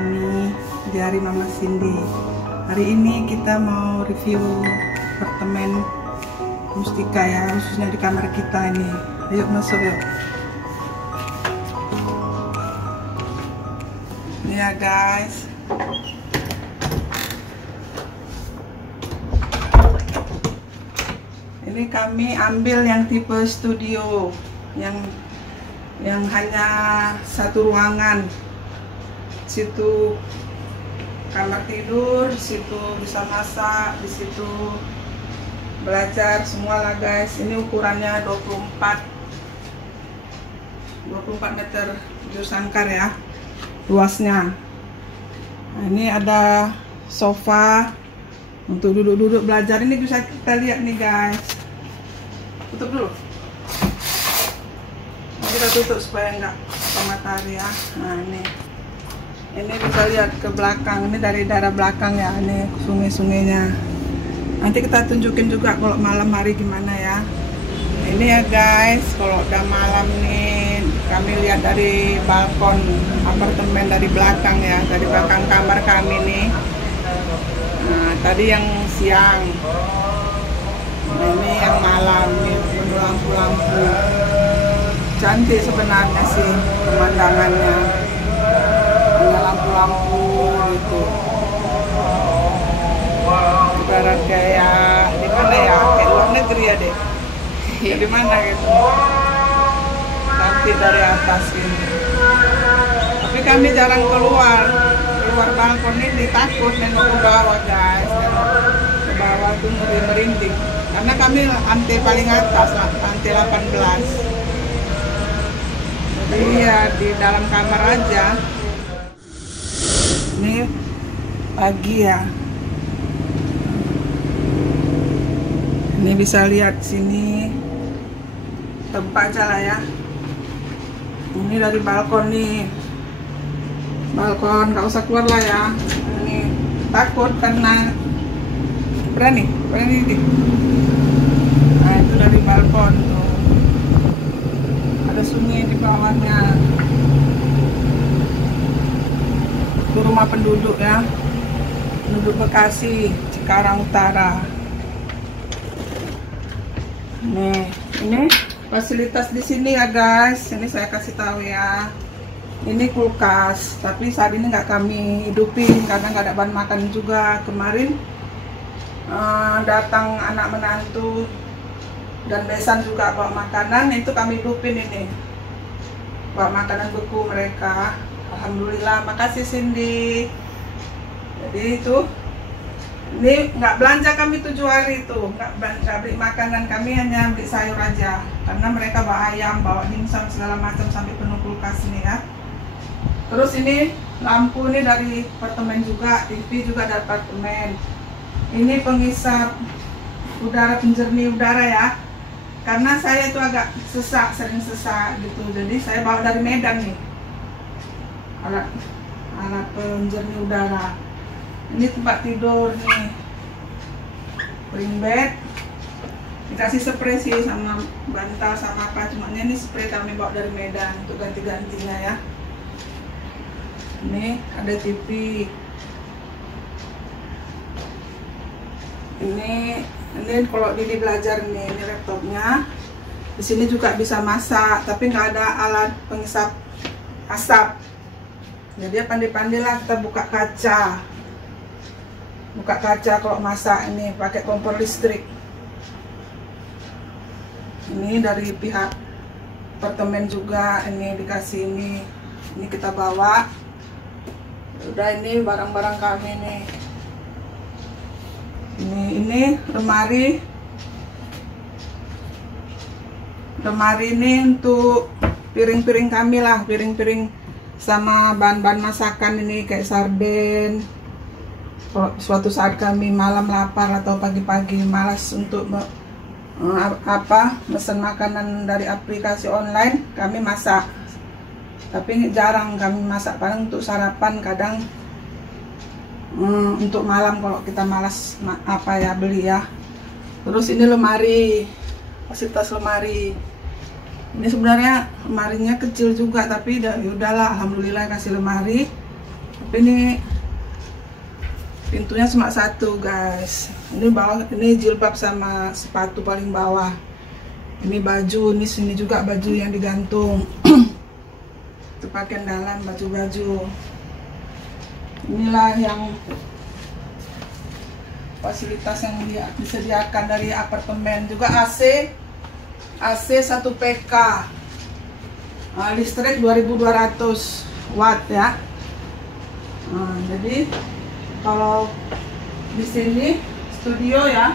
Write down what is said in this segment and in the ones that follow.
kami di hari Mama Cindy. Hari ini kita mau review apartemen Mustika ya, khususnya di kamar kita ini. Ayo masuk yuk. Ini ya guys. Ini kami ambil yang tipe studio yang hanya satu ruangan. Situ kamar tidur, di situ bisa masak, di situ belajar semua lah guys. Ini ukurannya 24 meter jur sangkar ya, luasnya. Nah, ini ada sofa untuk duduk-duduk belajar. Ini bisa kita lihat nih guys. Tutup dulu. Nah, kita tutup supaya enggak ke matahari ya. Nah ini bisa lihat ke belakang. Ini dari daerah belakang ya. Ini sungai-sungainya. Nanti kita tunjukin juga kalau malam hari gimana ya. Ini ya guys, kalau udah malam nih kami lihat dari balkon apartemen dari belakang ya, dari belakang kamar kami nih. Nah, tadi yang siang. Nah, ini yang malam nih, lampu-lampu. Cantik sebenarnya sih pemandangannya. Ada lampu-lampu gitu. Ibarat kayak di mana ya? Kayak luar negeri ya deh. Di mana gitu. Cantik dari atas ini. Tapi kami jarang keluar balkon ini, takut nengok ke bawah guys. Nengok ke bawah tuh merinding. Karena kami lantai paling atas, lantai 18. Jadi ya di dalam kamar aja. Ini pagi ya. Ini bisa lihat sini. Tempat aja lah ya. Ini dari balkon nih. Balkon, nggak usah keluar lah ya. Ini takut karena berani nih. Nah, itu dari balkon tuh. Ada sungai di bawahnya. Itu rumah penduduk ya. Penduduk Bekasi, Cikarang Utara. Nih, ini fasilitas di sini ya guys. Ini saya kasih tahu ya. Ini kulkas, tapi saat ini nggak kami hidupin karena nggak ada bahan makan juga. Kemarin datang anak menantu dan besan juga bawa makanan, itu kami hidupin ini. Bawa makanan beku mereka. Alhamdulillah, makasih Cindy. Jadi itu, ini nggak belanja kami 7 hari itu, nggak beli makanan, kami hanya beli sayur aja. Karena mereka bawa ayam, bawa dimsum segala macam sampai penuh kulkas ini ya. Terus ini lampu ini dari apartemen juga, TV juga dari apartemen. Ini pengisap udara, penjernih udara ya. Karena saya itu agak sesak, sering sesak gitu. Jadi saya bawa dari Medan nih. Alat penjernih udara. Ini tempat tidur nih. Spring bed. Dikasih spray sih sama bantal sama apa, cuma ini spray kami bawa dari Medan untuk ganti-gantinya ya. Ini ada TV. Ini kalau Didi belajar nih, ini laptopnya. Di sini juga bisa masak, tapi nggak ada alat pengisap asap. Jadi pandai-pandai lah kita buka kaca. Buka kaca kalau masak ini pakai kompor listrik. Ini dari pihak apartemen juga, ini dikasih ini kita bawa. Udah, ini barang-barang kami nih. Ini lemari ini untuk piring-piring kami lah, piring-piring sama bahan-bahan masakan ini kayak sarden. Kalau suatu saat kami malam lapar atau pagi-pagi malas untuk mesen makanan dari aplikasi online, kami masak. Tapi jarang kami masak, paling untuk sarapan, kadang untuk malam kalau kita malas beli ya. Terus ini lemari, fasilitas lemari. Ini sebenarnya lemarinya kecil juga, tapi udahlah, alhamdulillah kasih lemari. Ini pintunya cuma satu guys. Ini bawah, ini jilbab sama sepatu paling bawah. Ini baju, ini sini juga baju yang digantung. Itu pakaian dalam, baju-baju. Inilah yang fasilitas yang disediakan dari apartemen. Juga AC 1 PK. Listrik 2200 watt ya. Jadi kalau di sini studio ya,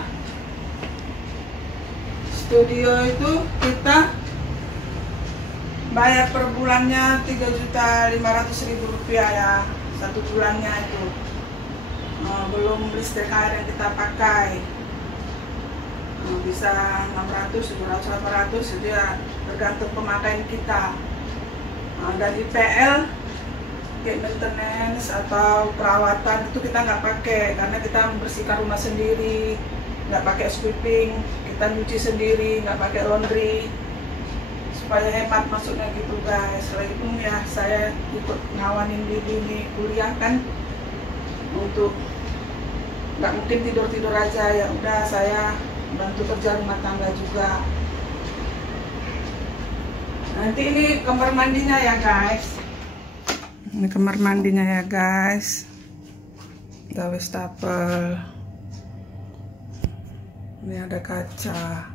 studio itu kita bayar per bulannya 3.500.000 rupiah ya, satu bulannya itu. Belum listrik air yang kita pakai. Bisa 600, 700, 800 itu ya tergantung pemakaian kita. Dan IPL kayak maintenance atau perawatan itu kita nggak pakai karena kita membersihkan rumah sendiri, nggak pakai sweeping, kita nyuci sendiri, nggak pakai laundry supaya hemat masuknya gitu guys. Selain itu ya saya ikut ngawanin ini kuliah kan, untuk nggak mungkin tidur aja, ya udah saya bantu kerja rumah tangga juga. Nanti ini kamar mandinya ya guys. Ini kamar mandinya ya guys. Ada wastafel. Ini ada kaca.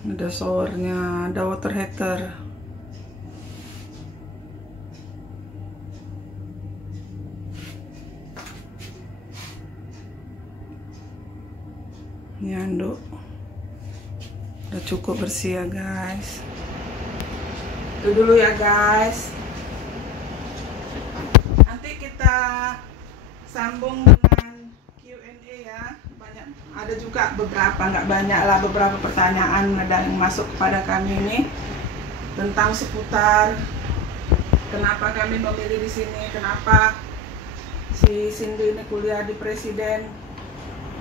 Ada showernya, ada water heater. Ini handuk. Udah cukup bersih ya guys. Itu dulu ya guys. Nanti kita sambung dengan Q&A ya. Banyak, ada juga beberapa, nggak banyak lah, beberapa pertanyaan ada yang masuk kepada kami ini tentang seputar kenapa kami memilih di sini, kenapa si Cindy ini kuliah di Presiden,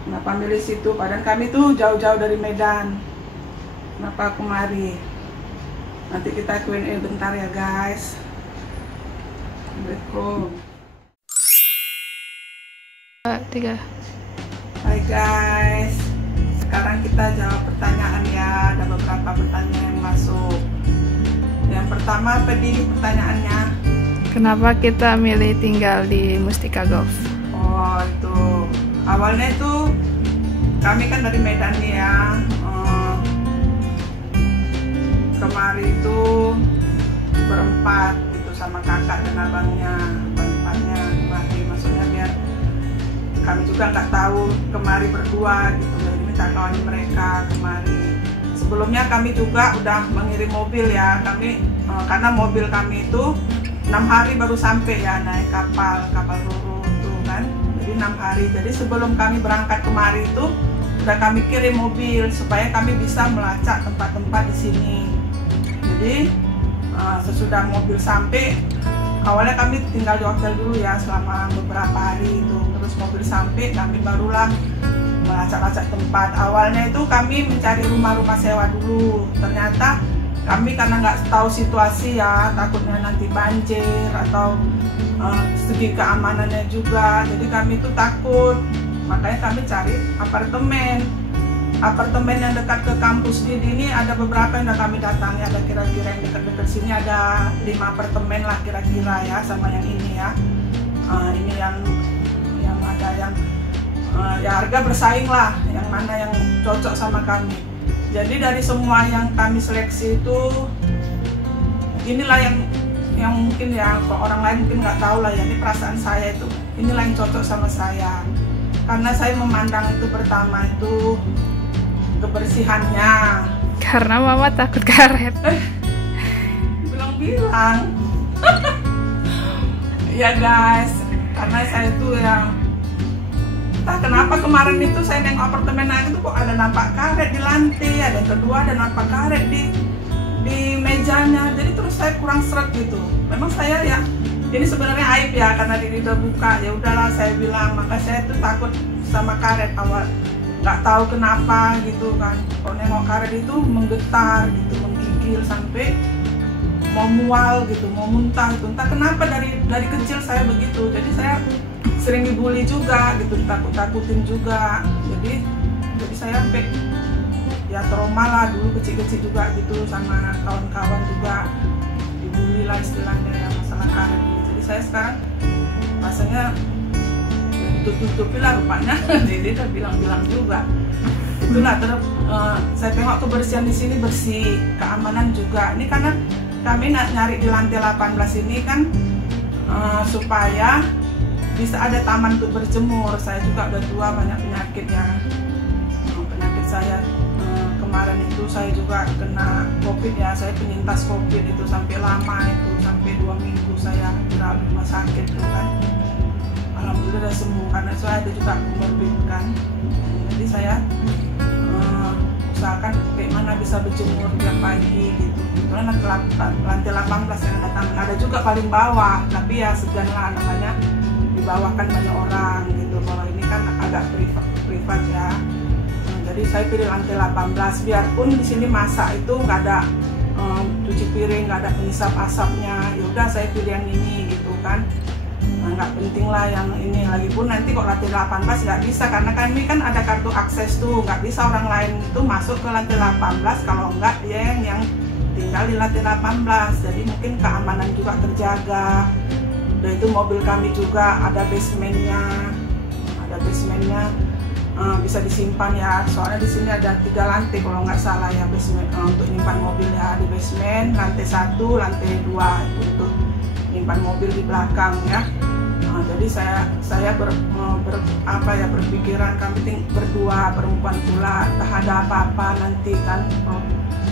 kenapa milih situ, padahal kami tuh jauh-jauh dari Medan. Kenapa kemari? Nanti kita Q&A bentar ya guys. Assalamualaikum. 3. Hai guys. Sekarang kita jawab pertanyaan ya. Ada beberapa pertanyaan yang masuk. Yang pertama apa di pertanyaannya? Kenapa kita milih tinggal di Mustika Golf? Oh itu. Awalnya itu kami kan dari Medan nih ya. Kemari itu berempat gitu sama kakak dan abangnya, berempatnya kemari, maksudnya biar kami juga nggak tahu kemari berdua gitu, jadi minta kawan mereka kemari. Sebelumnya kami juga udah mengirim mobil ya, kami karena mobil kami itu 6 hari baru sampai ya, naik kapal Roro itu kan, jadi 6 hari. Jadi sebelum kami berangkat kemari itu udah kami kirim mobil supaya kami bisa melacak tempat-tempat di sini. Jadi sesudah mobil sampai, awalnya kami tinggal di hotel dulu ya selama beberapa hari itu. Terus mobil sampai, kami barulah melacak-lacak tempat. Awalnya itu kami mencari rumah-rumah sewa dulu. Ternyata kami karena nggak tahu situasi ya, takutnya nanti banjir atau segi keamanannya juga. Jadi kami itu takut, makanya kami cari apartemen yang dekat ke kampus di ini. Ada beberapa yang kami datangi, ada kira-kira yang dekat-dekat sini ada 5 apartemen lah kira-kira ya, sama yang ini ya. Ini yang ada yang ya harga bersaing lah, yang mana yang cocok sama kami. Jadi dari semua yang kami seleksi itu, inilah yang mungkin ya, kalau orang lain mungkin nggak tahu lah ya, ini perasaan saya itu, inilah yang cocok sama saya. Karena saya memandang itu pertama itu kebersihannya. Karena mama takut karet. Bilang-bilang. Ya guys, karena saya tuh yang entah kenapa kemarin itu saya nengok apartemen aja tuh kok ada nampak karet di lantai, ada yang kedua ada nampak karet di mejanya. Jadi terus saya kurang seret gitu. Memang saya ya, ini sebenarnya aib ya karena diri udah buka, ya udahlah saya bilang. Maka saya tuh takut sama karet awal, nggak tahu kenapa gitu kan. Kalau nengok karet itu menggetar gitu, menggigit gigil sampai mau mual gitu, mau muntah gitu. Entah kenapa dari kecil saya begitu. Jadi saya sering dibully juga gitu, takut-takutin juga. Jadi saya sampai ya trauma lah dulu kecil-kecil juga gitu, sama kawan-kawan juga dibully lah istilahnya ya, masalah karir gitu. Jadi saya sekarang rasanya tutup-tutupin lah rupanya. Jadi udah bilang-bilang juga. Itulah terus saya tengok kebersihan di sini bersih, keamanan juga. Ini karena kami nyari di lantai 18 ini kan supaya bisa ada taman untuk berjemur. Saya juga udah tua, banyak penyakit ya. Penyakit saya kemarin itu saya juga kena COVID ya. Saya penyintas COVID itu sampai lama itu, sampai 2 minggu saya dirawat di rumah sakit tuh kan. Alhamdulillah udah sembuh karena saya ada juga comorbid kan. Jadi saya usahakan bagaimana bisa berjemur tiap pagi gitu. Kebetulan lantai 18 yang ada taman, ada juga paling bawah, tapi ya segan lah namanya, di bawah kan banyak orang gitu. Kalau ini kan agak privat ya. Jadi saya pilih lantai 18, biarpun di sini masak itu nggak ada cuci piring, nggak ada penyisap asapnya. Ya udah saya pilih yang ini gitu kan. Nggak penting lah yang ini, lagi pun nanti kok lantai 18 nggak bisa karena kami kan ada kartu akses tuh, nggak bisa orang lain itu masuk ke lantai 18 kalau nggak dia yang tinggal di lantai 18. Jadi mungkin keamanan juga terjaga. Udah itu mobil kami juga ada basementnya, bisa disimpan ya, soalnya di sini ada 3 lantai kalau nggak salah ya basement untuk nyimpan mobil ya, di basement lantai 1, lantai 2 itu untuk nyimpan mobil di belakang ya. Jadi saya berpikiran kami berdua perempuan pula, tak ada apa-apa nanti kan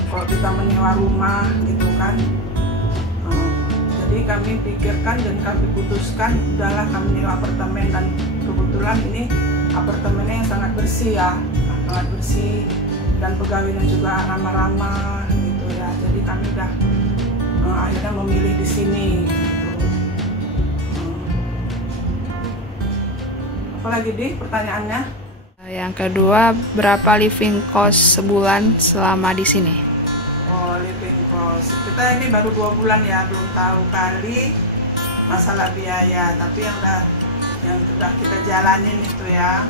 kalau kita menyewa rumah gitu kan. Jadi kami pikirkan dan kami putuskan udahlah kami nyewa apartemen, dan kebetulan ini apartemennya yang sangat bersih ya, sangat bersih, dan pegawainya juga ramah-ramah gitu ya. Jadi kami udah akhirnya memilih di sini. Apalagi di pertanyaannya? Yang kedua, berapa living cost sebulan selama di sini? Oh, living cost. Kita ini baru 2 bulan ya, belum tahu kali masalah biaya. Tapi yang sudah kita jalanin itu ya.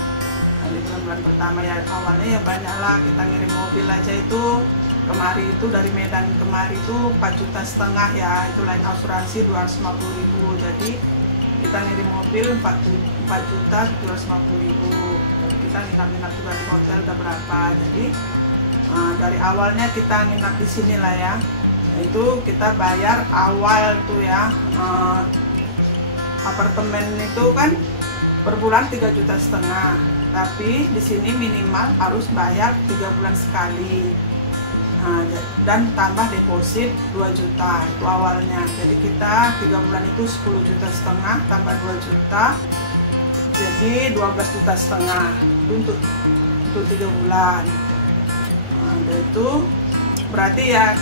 Di bulan pertama ya awalnya ya banyak lah, kita ngirim mobil aja itu. Kemari itu dari Medan kemari itu 4,5 juta ya. Itu lain asuransi 250.000. Jadi kita ngirim mobil 4.750.000. Kita nginap juga di hotel udah berapa. Jadi dari awalnya kita nginap di sini lah ya. Itu kita bayar awal tuh ya, apartemen itu kan per bulan 3,5 juta. Tapi di sini minimal harus bayar 3 bulan sekali. Dan tambah deposit 2 juta itu awalnya. Jadi kita 3 bulan itu 10,5 juta tambah 2 juta, jadi 12,5 juta untuk 3 bulan. Dan itu berarti ya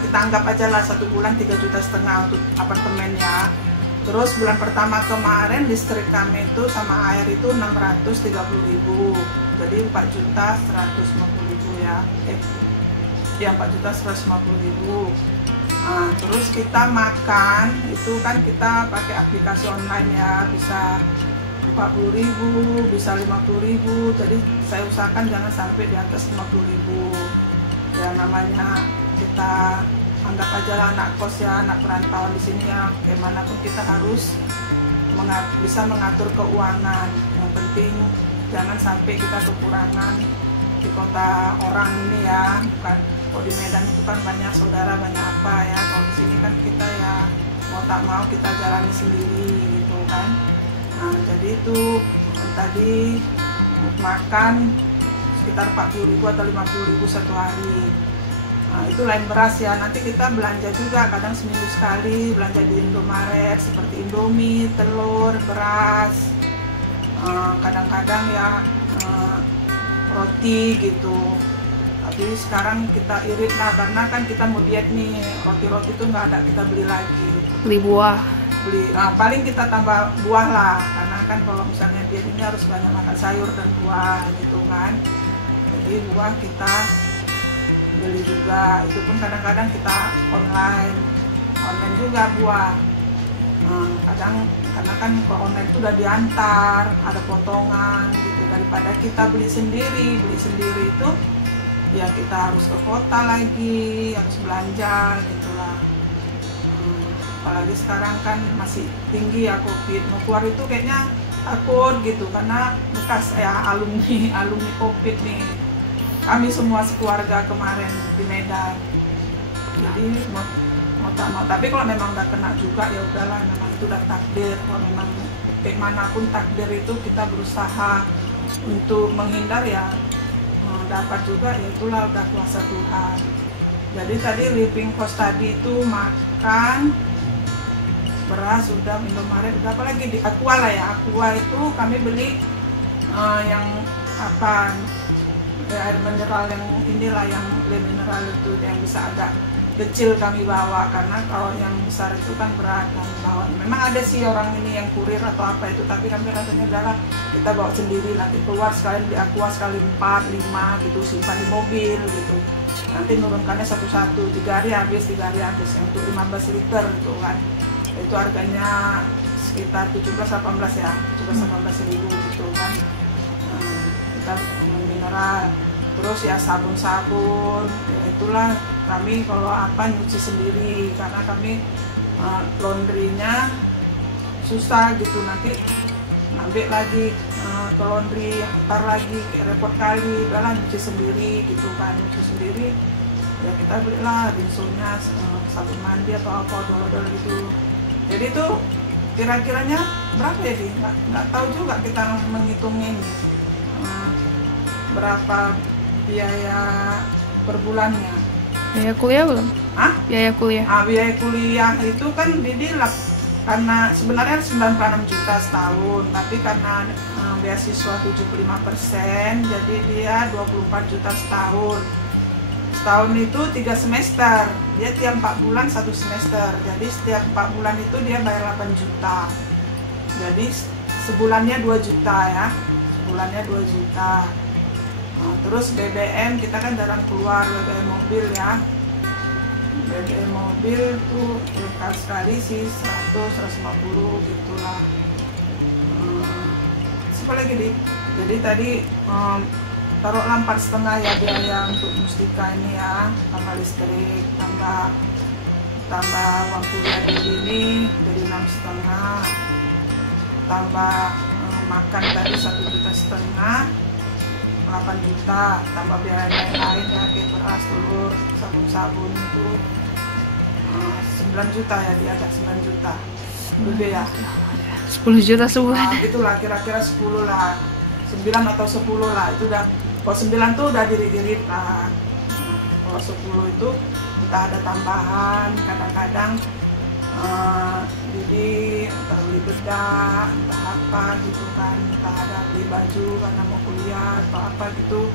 kita anggap aja lah 1 bulan 3,5 juta untuk apartemen ya. Terus bulan pertama kemarin listrik kami itu sama air itu 630.000, jadi 4.150.000 ya. Ya 4.150.000. Terus kita makan itu kan kita pakai aplikasi online ya, bisa 40.000, bisa 50.000. Jadi saya usahakan jangan sampai di atas 50.000. Ya namanya kita anggap aja lah anak kos ya, anak perantauan di sini ya. Gimana pun kita harus bisa mengatur keuangan. Yang penting jangan sampai kita kekurangan di kota orang ini ya. Bukan, kalau di Medan itu kan banyak saudara, banyak apa ya. Kalau di sini kan kita ya mau tak mau kita jalani sendiri gitu kan. Jadi itu tadi makan sekitar 40.000 atau 50.000 satu hari. Itu lain beras ya. Nanti kita belanja juga kadang seminggu sekali belanja di Indomaret seperti Indomie, telur, beras. Kadang-kadang ya roti gitu. Tapi sekarang kita irit lah karena kan kita mau diet nih, roti-roti itu nggak ada, kita beli lagi. Beli buah. Paling kita tambah buah lah, karena kan kalau misalnya diet ini harus banyak makan sayur dan buah gitu kan. Jadi buah kita beli juga. Itu pun kadang-kadang kita online juga buah. Kadang karena kan kalau online itu udah diantar, ada potongan gitu, daripada kita beli sendiri itu ya kita harus ke kota lagi, harus belanja gitulah. Apalagi sekarang kan masih tinggi ya COVID, mau keluar itu kayaknya takut gitu karena bekas ya alumni COVID nih. Kami semua sekeluarga kemarin di Medan, jadi mau tak mau, tapi kalau memang udah kena juga ya udahlah, memang itu udah takdir. Kalau memang kayak manapun takdir itu kita berusaha untuk menghindar ya dapat juga, ya itulah udah kuasa Tuhan. Jadi tadi living cost tadi itu makan, beras udah, minum air udah, apalagi di Aqua lah ya. Aqua itu kami beli yang apa air mineral yang inilah, yang mineral itu yang bisa agak kecil kami bawa, karena kalau yang besar itu kan berat kami bawa. Memang ada sih orang ini yang kurir atau apa itu, tapi kami rasanya udahlah kita bawa sendiri, nanti keluar sekalian di Aqua sekali 4, 5 gitu, simpan di mobil gitu, nanti nurunkannya satu-satu, 3 hari habis yang untuk 15 liter gitu kan. Itu harganya sekitar 17-18 ya, 17-18 ribu gitu kan. Kita mineral, terus ya sabun-sabun, ya itulah kami kalau apa nyuci sendiri, karena kami laundrynya susah gitu, nanti ambil lagi ke laundry, antar lagi, repot kali, udahlah nyuci sendiri gitu kan. Nyuci sendiri ya kita belilah rinsonya, sabun mandi atau apa, dol-dol gitu. Jadi itu kira-kiranya berapa ya, Di? Nggak tahu juga kita menghitungnya ini berapa biaya per bulannya. Biaya kuliah belum? Hah? Biaya kuliah? Biaya kuliah itu kan didilap, karena sebenarnya 96 juta setahun, tapi karena beasiswa 75%, jadi dia 24 juta setahun. Setahun itu 3 semester, dia tiap 4 bulan 1 semester, jadi setiap 4 bulan itu dia bayar 8 juta. Jadi sebulannya 2 juta ya, sebulannya 2 juta. Terus BBM kita kan jarang keluar, BBM mobil ya. BBM mobil tuh sekali sih 100-150 gitulah. Apa lagi, Di? Jadi tadi taruhlah 4,5 ya biaya untuk mustika ini ya, tambah listrik, tambah uang kuliah di sini jadi 6,5, tambah makan tadi 1,5 juta, 8 juta, tambah biaya lain ya kayak beras, telur, sabun-sabun itu 9 juta ya, dia ada 9 juta lebih ya, 10 juta sebulan. Gitulah kira-kira 10 lah, 9 atau 10 lah, itu udah. Kalau 9 tuh udah diri-diri lah. Kalau 10 itu kita ada tambahan, kadang-kadang jadi entah beli bedak, entah apa gitu kan, entah ada beli baju karena mau kuliah atau apa gitu,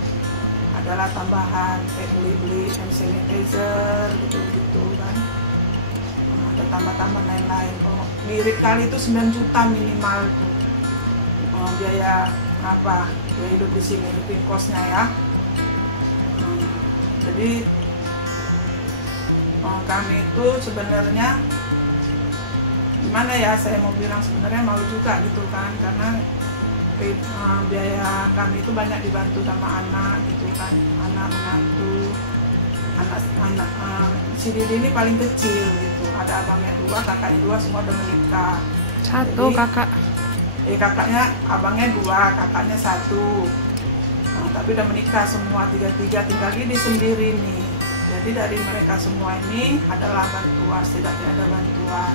adalah tambahan kayak beli hand sanitizer gitu kan. Ada tambah-tambah lain-lain. Kalau di kali itu 9 juta minimal tuh biaya apa, biaya hidup di sini, living cost-nya ya. Jadi kami itu sebenarnya gimana ya, saya mau bilang sebenarnya malu juga gitu kan, karena biaya kami itu banyak dibantu sama anak gitu kan, anak menantu, anak si Didi ini paling kecil gitu, ada abangnya 2, kakaknya 2, semua udah menikah. 1 Jadi, kakak. Kakaknya, abangnya 2, kakaknya 1. Tapi udah menikah semua 3 tinggal di sendiri nih. Jadi dari mereka semua ini adalah bantuan, setidaknya ada bantuan.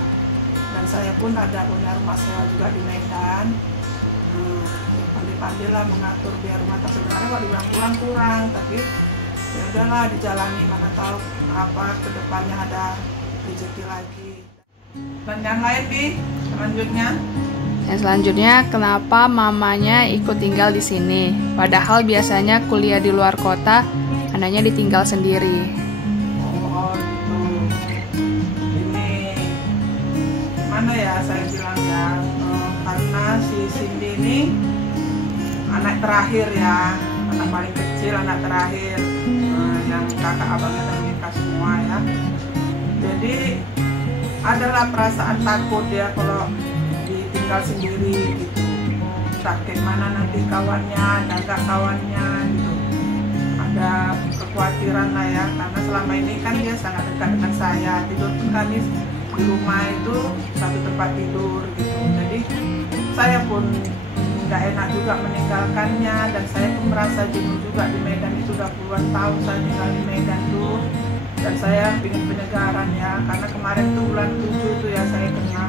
Dan saya pun ada punya rumah sewa juga di Medan. Pandai-pandai lah mengatur biaya rumah tangga. Sebenarnya kalau dibilang kurang, tapi ya udahlah dijalani, mana tahu apa kedepannya ada rezeki lagi. Dan yang lain, Di, selanjutnya. Yang selanjutnya, kenapa mamanya ikut tinggal di sini? Padahal biasanya kuliah di luar kota, anaknya ditinggal sendiri. Oh, gitu. Ini mana ya saya bilang ya, karena si Cindy ini anak terakhir ya, anak paling kecil, anak terakhir. Ya yang kakak abangnya udah menikah semua ya. Jadi adalah perasaan takut ya kalau ditinggal sendiri gitu. Tak kayak mana nanti kawannya, ada nggak kawannya gitu. Ada kekhawatiran lah ya, karena selama ini kan dia sangat dekat dengan saya. Tidur pun kami di rumah itu satu tempat tidur gitu. Jadi saya pun nggak enak juga meninggalkannya, dan saya pun merasa jenuh juga di Medan. Itu udah puluhan tahun saya tinggal di Medan tuh, dan saya ingin penyegaran ya, karena kemarin tuh bulan 7 tuh ya saya kena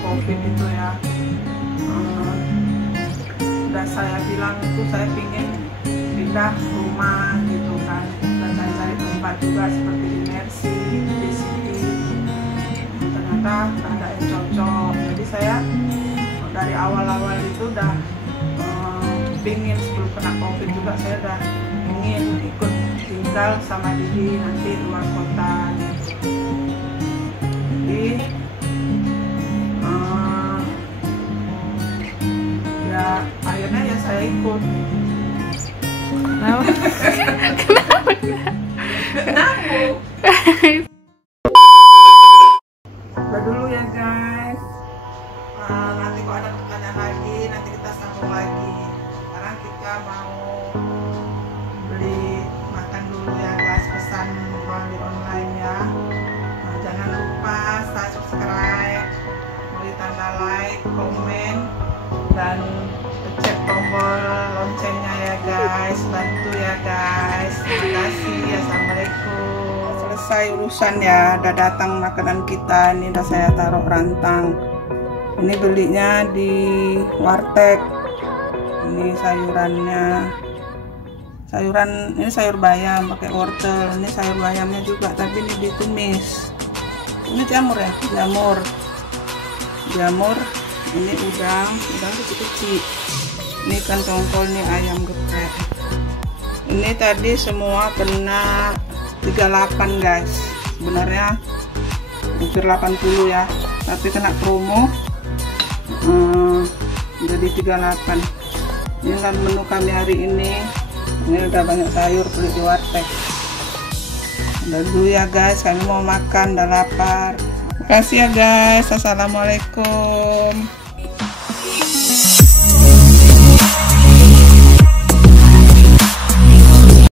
COVID itu ya. Dan saya bilang itu saya ingin pindah rumah gitu kan, dan saya cari tempat juga seperti di Mercy, di City, ternyata ada yang cocok. Jadi saya dari awal-awal itu udah pingin, sebelum kena COVID juga saya udah ingin ikut tinggal sama Didi nanti luar kota gitu. Jadi ya akhirnya ya saya ikut. Kenapa? Kenapa? Udah dulu ya guys. Nanti kalau ada pertanyaan lagi nanti kita sambung lagi. Sekarang kita mau beli makan dulu ya guys, pesan melalui online ya. Jangan lupa subscribe, beri tanda like, komen, dan cek tombol loncengnya ya guys. Bantu ya guys. Terima kasih. Assalamualaikum. Selesai urusan ya, udah datang makanan kita. Ini udah saya taruh rantang. Ini belinya di warteg. Ini sayurannya, ini sayur bayam pakai wortel. Ini sayur bayamnya juga, tapi ini ditumis. Ini jamur ya, jamur. Ini udang kecil-kecil. Ini ikan tongkol, ini ayam geprek. Ini tadi semua kena 38 guys. Sebenarnya hampir 80 ya, tapi kena promo jadi 38. Ini kan menu kami hari ini. Ini udah banyak sayur beli di warteg. Udah dulu ya guys, kami mau makan, udah lapar. Terima kasih ya guys. Assalamualaikum.